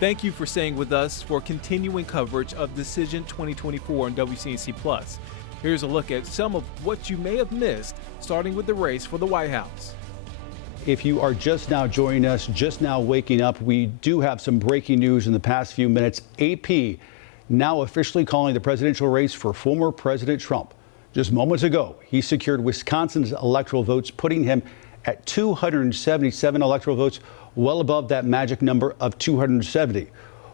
Thank you for staying with us for continuing coverage of Decision 2024 on WCNC Plus. Here's a look at some of what you may have missed, starting with the race for the White House. If you are just now joining us, just now waking up, we do have some breaking news in the past few minutes. AP now officially calling the presidential race for former President Trump. Just moments ago, he secured Wisconsin's electoral votes, putting him at 277 electoral votes, well above that magic number of 270.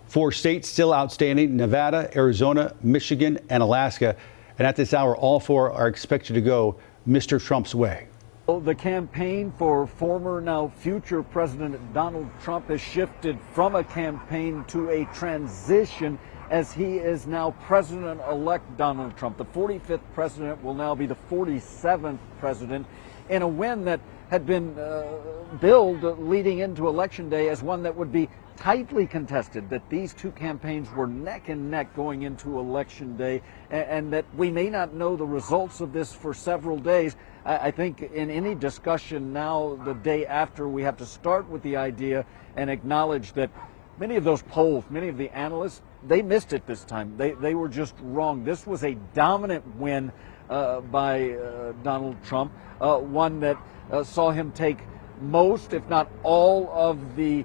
4 states still outstanding: Nevada, Arizona, Michigan, and Alaska. And at this hour, all 4 are expected to go Mr. Trump's way. The campaign for former, now future President Donald Trump has shifted from a campaign to a transition, as he is now President-elect Donald Trump. The 45th president will now be the 47th president, in a win that had been billed leading into Election Day as one that would be tightly contested, that these two campaigns were neck and neck going into Election Day, and that we may not know the results of this for several days. I think in any discussion now, the day after, we have to start with the idea and acknowledge that many of those polls, many of the analysts, they missed it this time. They were just wrong. This was a dominant win by Donald Trump, one that saw him take most, if not all, of the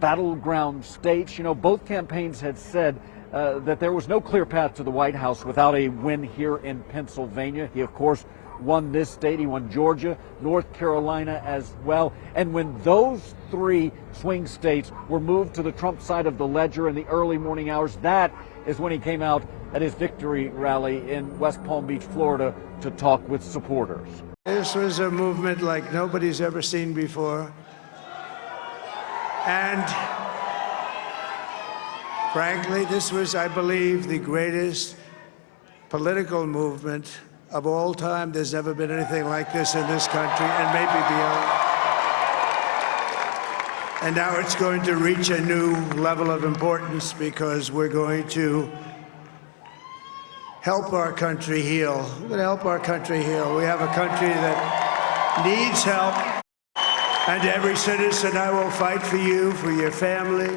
battleground states. You know, both campaigns had said that there was no clear path to the White House without a win here in Pennsylvania. He, of course, won this state. He won Georgia, North Carolina as well. And when those 3 swing states were moved to the Trump side of the ledger in the early morning hours, that is when he came out at his victory rally in West Palm Beach, Florida, to talk with supporters. This was a movement like nobody's ever seen before. And frankly, this was, I believe, the greatest political movement of all time. There's never been anything like this in this country, and maybe beyond. And now it's going to reach a new level of importance, because we're going to help our country heal. We're going to help our country heal. We have a country that needs help. And every citizen, I will fight for you, for your family,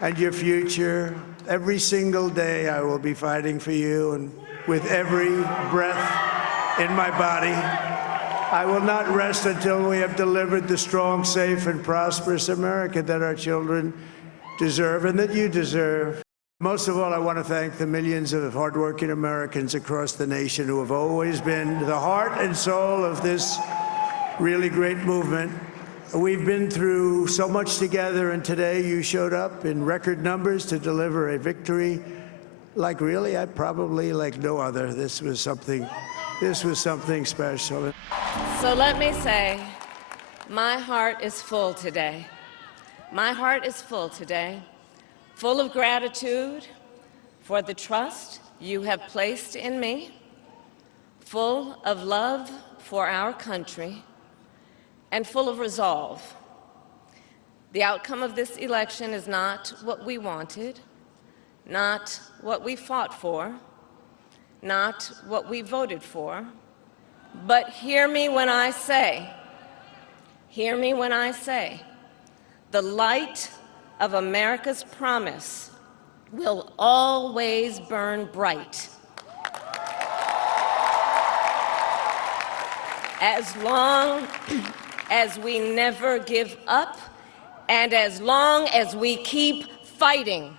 and your future. Every single day, I will be fighting for you, and with every breath in my body, I will not rest until we have delivered the strong, safe, and prosperous America that our children deserve and that you deserve. Most of all, I want to thank the millions of hardworking Americans across the nation who have always been the heart and soul of this really great movement. We've been through so much together, and today you showed up in record numbers to deliver a victory like probably like no other. This was something special. So let me say, my heart is full today. My heart is full today, full of gratitude for the trust you have placed in me, full of love for our country, and full of resolve. The outcome of this election is not what we wanted, not what we fought for, not what we voted for, but hear me when I say, the light of America's promise will always burn bright. As long as we never give up, and as long as we keep fighting.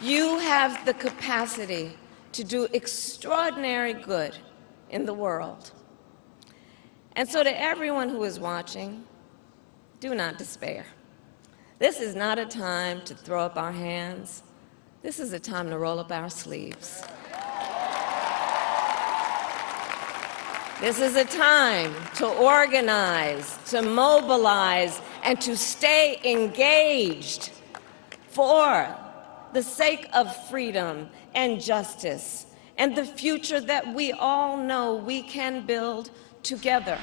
You have the capacity to do extraordinary good in the world. And so to everyone who is watching, do not despair. This is not a time to throw up our hands. This is a time to roll up our sleeves. This is a time to organize, to mobilize, and to stay engaged for the sake of freedom and justice and the future that we all know we can build together.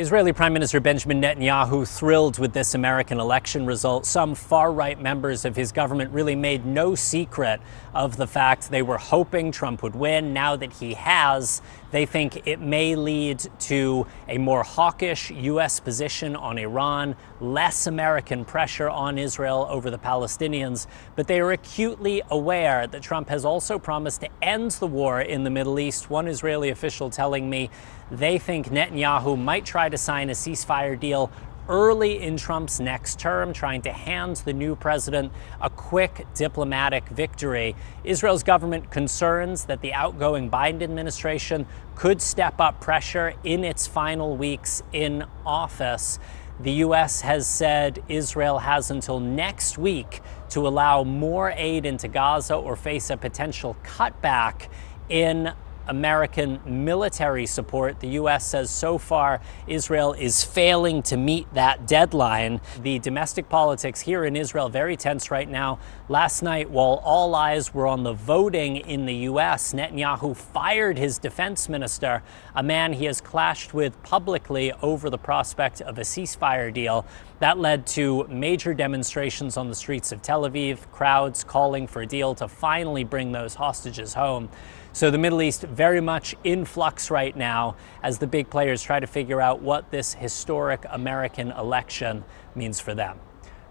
Israeli Prime Minister Benjamin Netanyahu thrilled with this American election result. Some far-right members of his government really made no secret of the fact they were hoping Trump would win. Now that he has, they think it may lead to a more hawkish U.S. position on Iran, less American pressure on Israel over the Palestinians. But they are acutely aware that Trump has also promised to end the war in the Middle East. One Israeli official telling me they think Netanyahu might try to sign a ceasefire deal early in Trump's next term, trying to hand the new president a quick diplomatic victory. Israel's government concerns that the outgoing Biden administration could step up pressure in its final weeks in office. The U.S. has said Israel has until next week to allow more aid into Gaza or face a potential cutback in American military support. The U.S. says so far Israel is failing to meet that deadline. The domestic politics here in Israel very tense right now. Last night, while all eyes were on the voting in the U.S., Netanyahu fired his defense minister, a man he has clashed with publicly over the prospect of a ceasefire deal. That led to major demonstrations on the streets of Tel Aviv, crowds calling for a deal to finally bring those hostages home. So the Middle East very much in flux right now as the big players try to figure out what this historic American election means for them.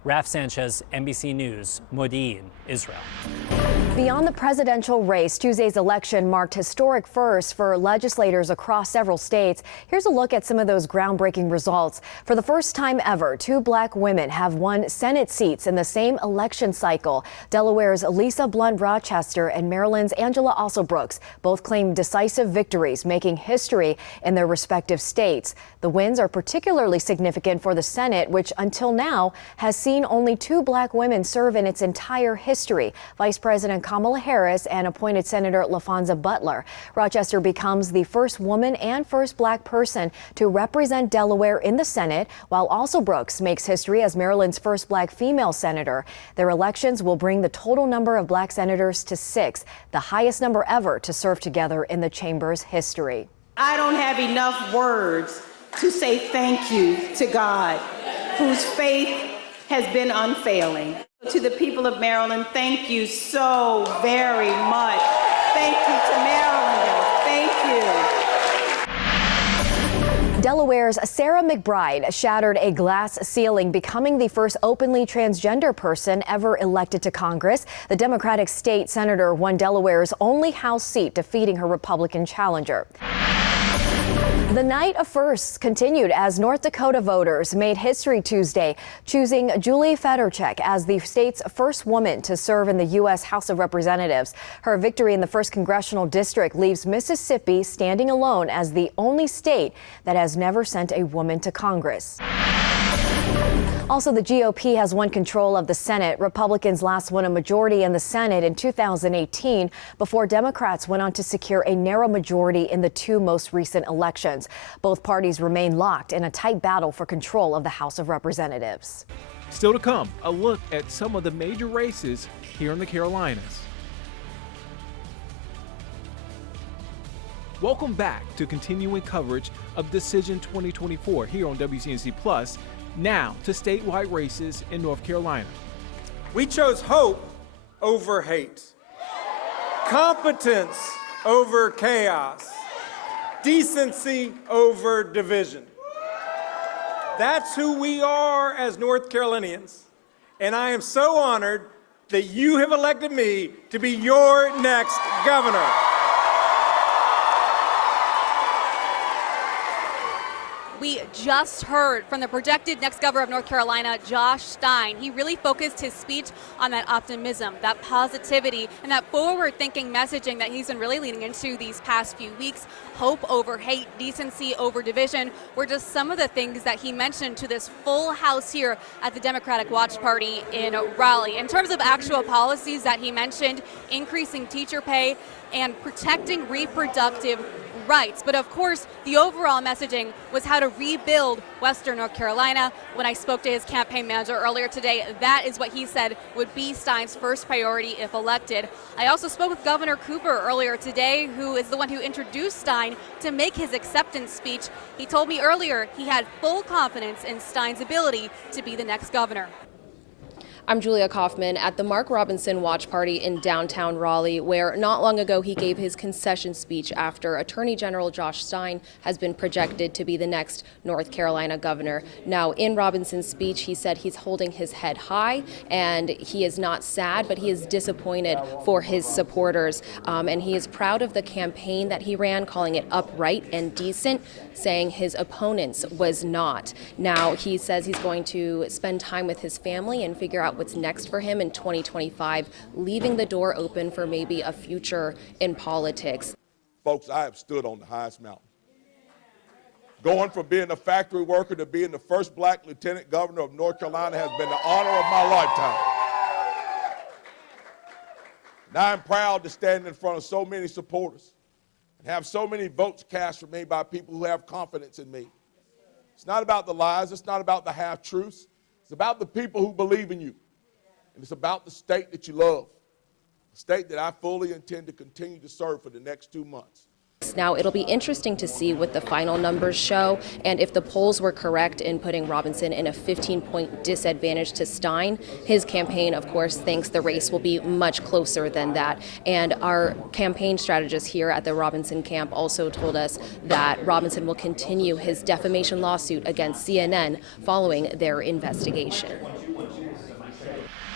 Raf Sanchez, NBC News, Modi'in, Israel. Beyond the presidential race, Tuesday's election marked historic firsts for legislators across several states. Here's a look at some of those groundbreaking results. For the first time ever, 2 black women have won Senate seats in the same election cycle. Delaware's Lisa Blunt Rochester and Maryland's Angela Alsobrooks both claimed decisive victories, making history in their respective states. The wins are particularly significant for the Senate, which until now has seen only 2 black women serve in its entire history. Vice President Kamala Harris and appointed Senator LaFonza Butler. Rochester becomes the first woman and first black person to represent Delaware in the Senate, while Alsobrooks makes history as Maryland's first black female senator. Their elections will bring the total number of black senators to 6, the highest number ever to serve together in the chamber's history. I don't have enough words to say thank you to God, whose faith has been unfailing. To the people of Maryland, thank you so very much. Thank you to Marylanders. Thank you. Delaware's Sarah McBride shattered a glass ceiling, becoming the first openly transgender person ever elected to Congress. The Democratic state senator won Delaware's only House seat, defeating her Republican challenger. The night of firsts continued as North Dakota voters made history Tuesday, choosing Julie Fedorchak as the state's first woman to serve in the U.S. House of Representatives. Her victory in the 1st Congressional District leaves Mississippi standing alone as the only state that has never sent a woman to Congress. Also, the GOP has won control of the Senate. Republicans last won a majority in the Senate in 2018 before Democrats went on to secure a narrow majority in the 2 most recent elections. Both parties remain locked in a tight battle for control of the House of Representatives. Still to come, a look at some of the major races here in the Carolinas. Welcome back to continuing coverage of Decision 2024 here on WCNC Plus. Now to statewide races in North Carolina. We chose hope over hate, competence over chaos, decency over division. That's who we are as North Carolinians, and I am so honored that you have elected me to be your next governor. We just heard from the projected next governor of North Carolina, Josh Stein. He really focused his speech on that optimism, that positivity, and that forward-thinking messaging that he's been really leaning into these past few weeks. Hope over hate, decency over division were just some of the things that he mentioned to this full house here at the Democratic Watch Party in Raleigh. In terms of actual policies that he mentioned, increasing teacher pay and protecting reproductive rights. But of course, the overall messaging was how to rebuild Western North Carolina. When I spoke to his campaign manager earlier today, that is what he said would be Stein's first priority if elected. I also spoke with Governor Cooper earlier today, who is the one who introduced Stein to make his acceptance speech. He told me earlier he had full confidence in Stein's ability to be the next governor. I'm Julia Kaufman at the Mark Robinson Watch Party in downtown Raleigh, where not long ago he gave his concession speech after Attorney General Josh Stein has been projected to be the next North Carolina governor. Now, in Robinson's speech, he said he's holding his head high and he is not sad, but he is disappointed for his supporters. And he is proud of the campaign that he ran, calling it upright and decent, saying his opponents was not. Now, he says he's going to spend time with his family and figure out what's next for him in 2025, leaving the door open for maybe a future in politics. Folks, I have stood on the highest mountain. Going from being a factory worker to being the first black lieutenant governor of North Carolina has been the honor of my lifetime. Now I'm proud to stand in front of so many supporters and have so many votes cast for me by people who have confidence in me. It's not about the lies. It's not about the half-truths. It's about the people who believe in you. And it's about the state that you love, a state that I fully intend to continue to serve for the next 2 months. Now, it'll be interesting to see what the final numbers show, and if the polls were correct in putting Robinson in a 15-point disadvantage to Stein. His campaign, of course, thinks the race will be much closer than that. And our campaign strategist here at the Robinson camp also told us that Robinson will continue his defamation lawsuit against CNN following their investigation.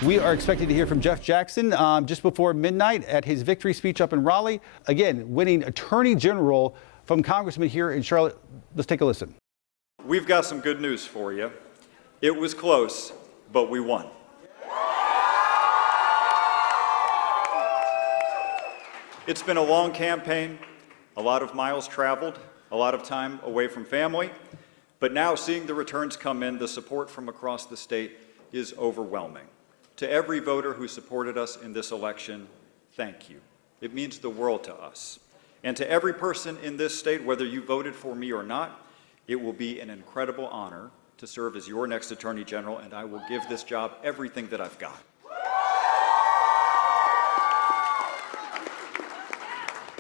We are expected to hear from Jeff Jackson just before midnight at his victory speech up in Raleigh. Again, winning Attorney General from Congressman here in Charlotte. Let's take a listen. We've got some good news for you. It was close, but we won. It's been a long campaign, a lot of miles traveled, a lot of time away from family, but now seeing the returns come in, the support from across the state is overwhelming. To every voter who supported us in this election, thank you. It means the world to us. And to every person in this state, whether you voted for me or not, it will be an incredible honor to serve as your next Attorney General, and I will give this job everything that I've got.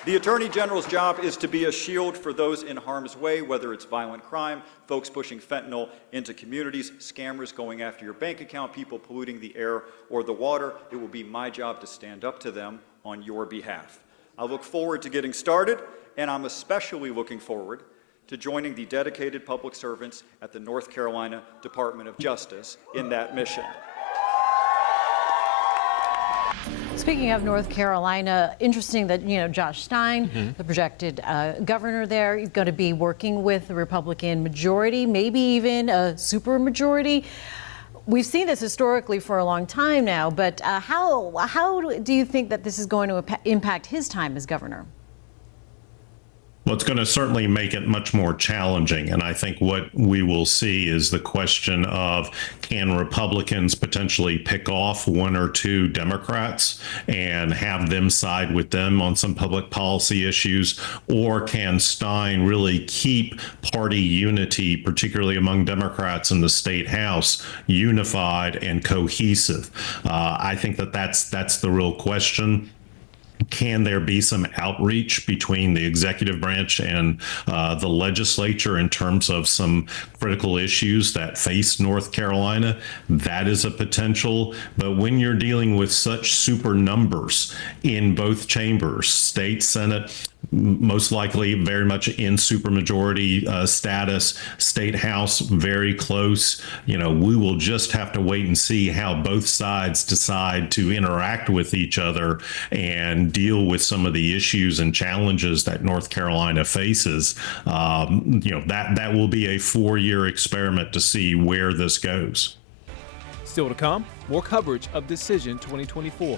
The Attorney General's job is to be a shield for those in harm's way, whether it's violent crime, folks pushing fentanyl into communities, scammers going after your bank account, people polluting the air or the water. It will be my job to stand up to them on your behalf. I look forward to getting started, and I'm especially looking forward to joining the dedicated public servants at the North Carolina Department of Justice in that mission. Speaking of North Carolina, interesting that, Josh Stein, the projected governor there, is going to be working with the Republican majority, maybe even a super majority. We've seen this historically for a long time now, but how do you think that this is going to impact his time as governor? Well, it's going to certainly make it much more challenging. And I think what we will see is the question of, can Republicans potentially pick off one or two Democrats and have them side with them on some public policy issues? Or can Stein really keep party unity, particularly among Democrats in the state House, unified and cohesive? I think that's the real question. Can there be some outreach between the executive branch and the legislature in terms of some critical issues that face North Carolina? That is a potential. But when you're dealing with such super numbers in both chambers, state, Senate, most likely very much in supermajority status, state House very close. We will just have to wait and see how both sides decide to interact with each other and deal with some of the issues and challenges that North Carolina faces. That will be a 4-year experiment to see where this goes. Still to come, more coverage of Decision 2024.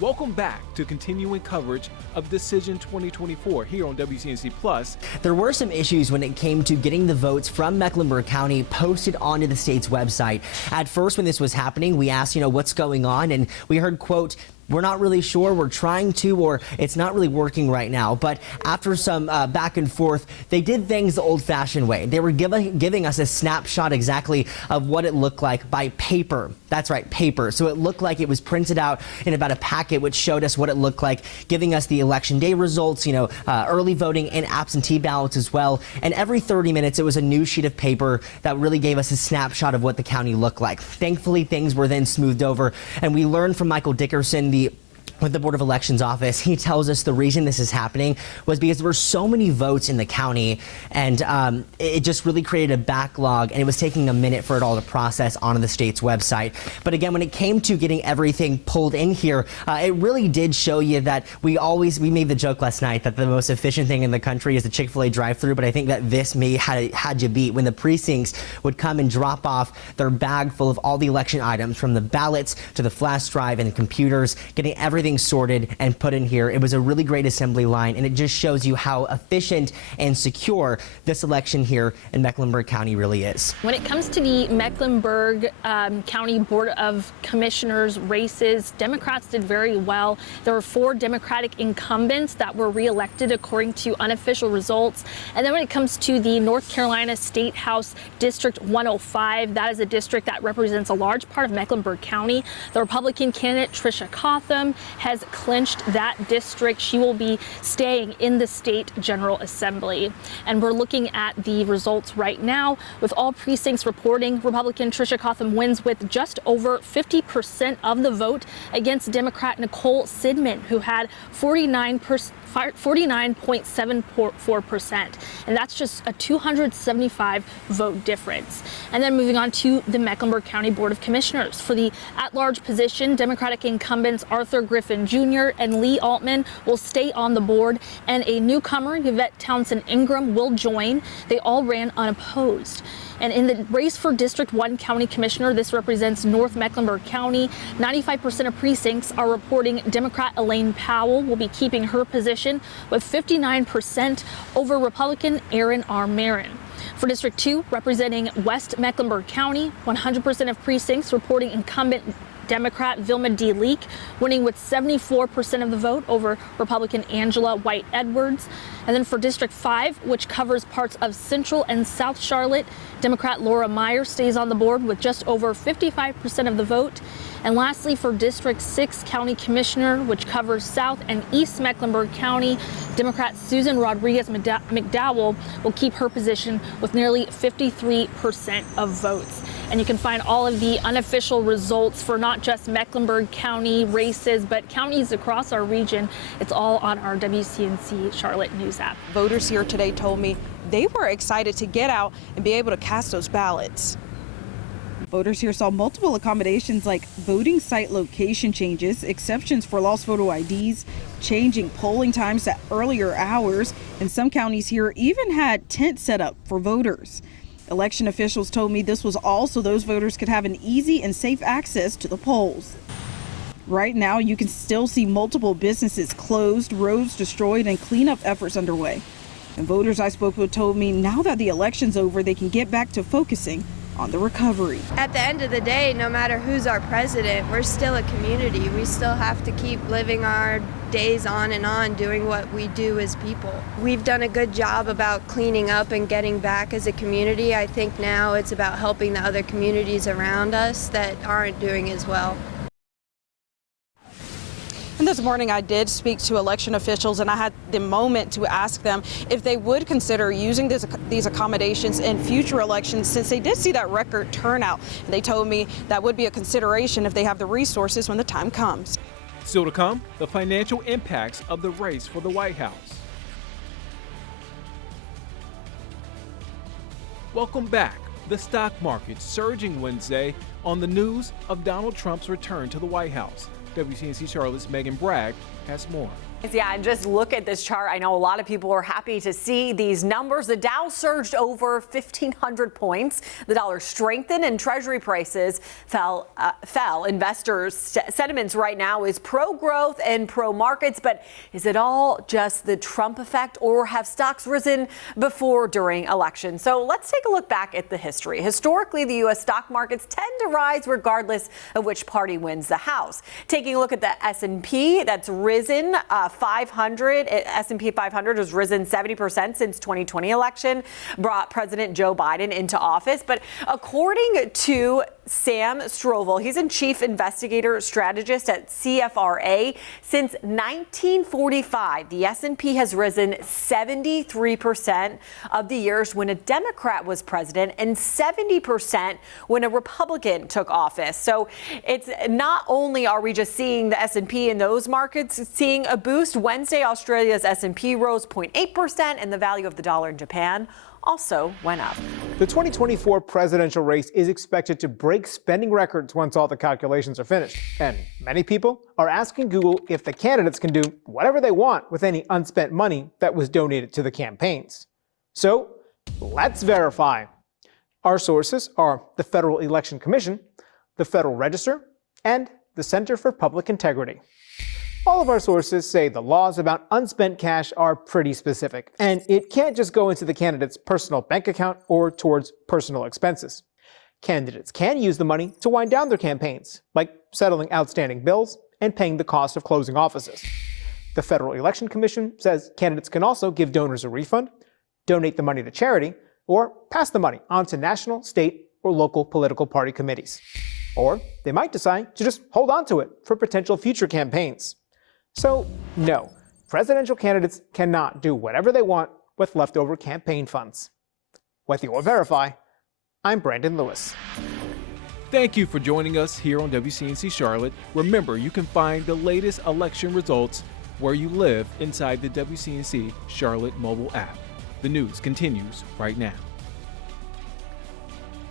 Welcome back to continuing coverage of Decision 2024 here on WCNC Plus. There were some issues when it came to getting the votes from Mecklenburg County posted onto the state's website. At first, when this was happening, we asked, what's going on? And we heard, quote, we're not really sure, we're trying to, or it's not really working right now. But after some back and forth, they did things the old-fashioned way. They were giving us a snapshot exactly of what it looked like by paper. That's right, paper. So it looked like it was printed out in about a packet, which showed us what it looked like, giving us the election day results, early voting and absentee ballots as well. And every 30 minutes, it was a new sheet of paper that really gave us a snapshot of what the county looked like. Thankfully, things were then smoothed over, and we learned from Michael Dickerson, with the Board of Elections office. He tells us the reason this is happening was because there were so many votes in the county, and it just really created a backlog, and it was taking a minute for it all to process onto the state's website. But again, when it came to getting everything pulled in here, it really did show you that we made the joke last night that the most efficient thing in the country is the Chick-fil-A drive-thru, but I think that this may had you beat when the precincts would come and drop off their bag full of all the election items, from the ballots to the flash drive and the computers, getting everything sorted and put in here. It was a really great assembly line, and it just shows you how efficient and secure this election here in Mecklenburg County really is. When it comes to the Mecklenburg County Board of Commissioners races, Democrats did very well. There were 4 Democratic incumbents that were reelected according to unofficial results. And then when it comes to the North Carolina State House District 105, that is a district that represents a large part of Mecklenburg County. The Republican candidate Tricia Cotham has clinched that district. She will be staying in the state General Assembly. And we're looking at the results right now with all precincts reporting Republican Tricia Cotham wins with just over 50% of the vote against Democrat Nicole Sidman, who had 49.74%. And that's just a 275 vote difference. And then moving on to the Mecklenburg County Board of Commissioners. For the at-large position, Democratic incumbents Arthur Griffin Jr. and Lee Altman will stay on the board, and a newcomer, Yvette Townsend Ingram, will join. They all ran unopposed. And in the race for District 1 County Commissioner, this represents North Mecklenburg County, 95% of precincts are reporting Democrat Elaine Powell will be keeping her position with 59% over Republican Aaron R. Marin. For District 2, representing West Mecklenburg County, 100% of precincts reporting incumbent Democrat Vilma D. Leak winning with 74% of the vote over Republican Angela White Edwards. And then for District 5, which covers parts of Central and South Charlotte, Democrat Laura Meyer stays on the board with just over 55% of the vote. And lastly, for District 6 County Commissioner, which covers South and East Mecklenburg County, Democrat Susan Rodriguez McDowell will keep her position with nearly 53% of votes. And you can find all of the unofficial results for not just Mecklenburg County races, but counties across our region. It's all on our WCNC Charlotte News app. Voters here today told me they were excited to get out and be able to cast those ballots. Voters here saw multiple accommodations like voting site location changes, exceptions for lost photo IDs, changing polling times to earlier hours, and some counties here even had tents set up for voters. Election officials told me this was all so those voters could have an easy and safe access to the polls. Right now, you can still see multiple businesses closed, roads destroyed, and cleanup efforts underway. And voters I spoke with told me now that the election's over, they can get back to focusing on the recovery. At the end of the day, no matter who's our president, we're still a community. We still have to keep living our days on and on, doing what we do as people. We've done a good job about cleaning up and getting back as a community. I think now it's about helping the other communities around us that aren't doing as well. And this morning I did speak to election officials, and I had the moment to ask them if they would consider using these accommodations in future elections, since they did see that record turnout. And they told me that would be a consideration if they have the resources when the time comes. Still to come, the financial impacts of the race for the White House. Welcome back. The stock market surging Wednesday on the news of Donald Trump's return to the White House. WCNC Charlotte's Megan Bragg has more. Yeah, and just look at this chart. I know a lot of people are happy to see these numbers. The Dow surged over 1,500 points. The dollar strengthened and Treasury prices fell. Investors' sentiments right now is pro-growth and pro-markets. But is it all just the Trump effect, or have stocks risen before, during elections? So let's take a look back at the history. Historically, the U.S. stock markets tend to rise regardless of which party wins the House. Take Taking a look at the S&P, that's risen 500. S&P 500 has risen 70% since 2020 election, brought President Joe Biden into office. But according to Sam Strovel, he's a chief investigator strategist at CFRA. Since 1945, the S&P has risen 73% of the years when a Democrat was president and 70% when a Republican took office. So it's not only are we just seeing the S&P in those markets seeing a boost. Wednesday, Australia's S&P rose 0.8% and the value of the dollar in Japan also went up. The 2024 presidential race is expected to break spending records once all the calculations are finished. And many people are asking Google if the candidates can do whatever they want with any unspent money that was donated to the campaigns. So let's verify. Our sources are the Federal Election Commission, the Federal Register, and the Center for Public Integrity. All of our sources say the laws about unspent cash are pretty specific, and it can't just go into the candidate's personal bank account or towards personal expenses. Candidates can use the money to wind down their campaigns, like settling outstanding bills and paying the cost of closing offices. The Federal Election Commission says candidates can also give donors a refund, donate the money to charity, or pass the money on to national, state, or local political party committees. Or they might decide to just hold on to it for potential future campaigns. So, no, presidential candidates cannot do whatever they want with leftover campaign funds. With your Verify, I'm Brandon Lewis. Thank you for joining us here on WCNC Charlotte. Remember, you can find the latest election results where you live inside the WCNC Charlotte mobile app. The news continues right now.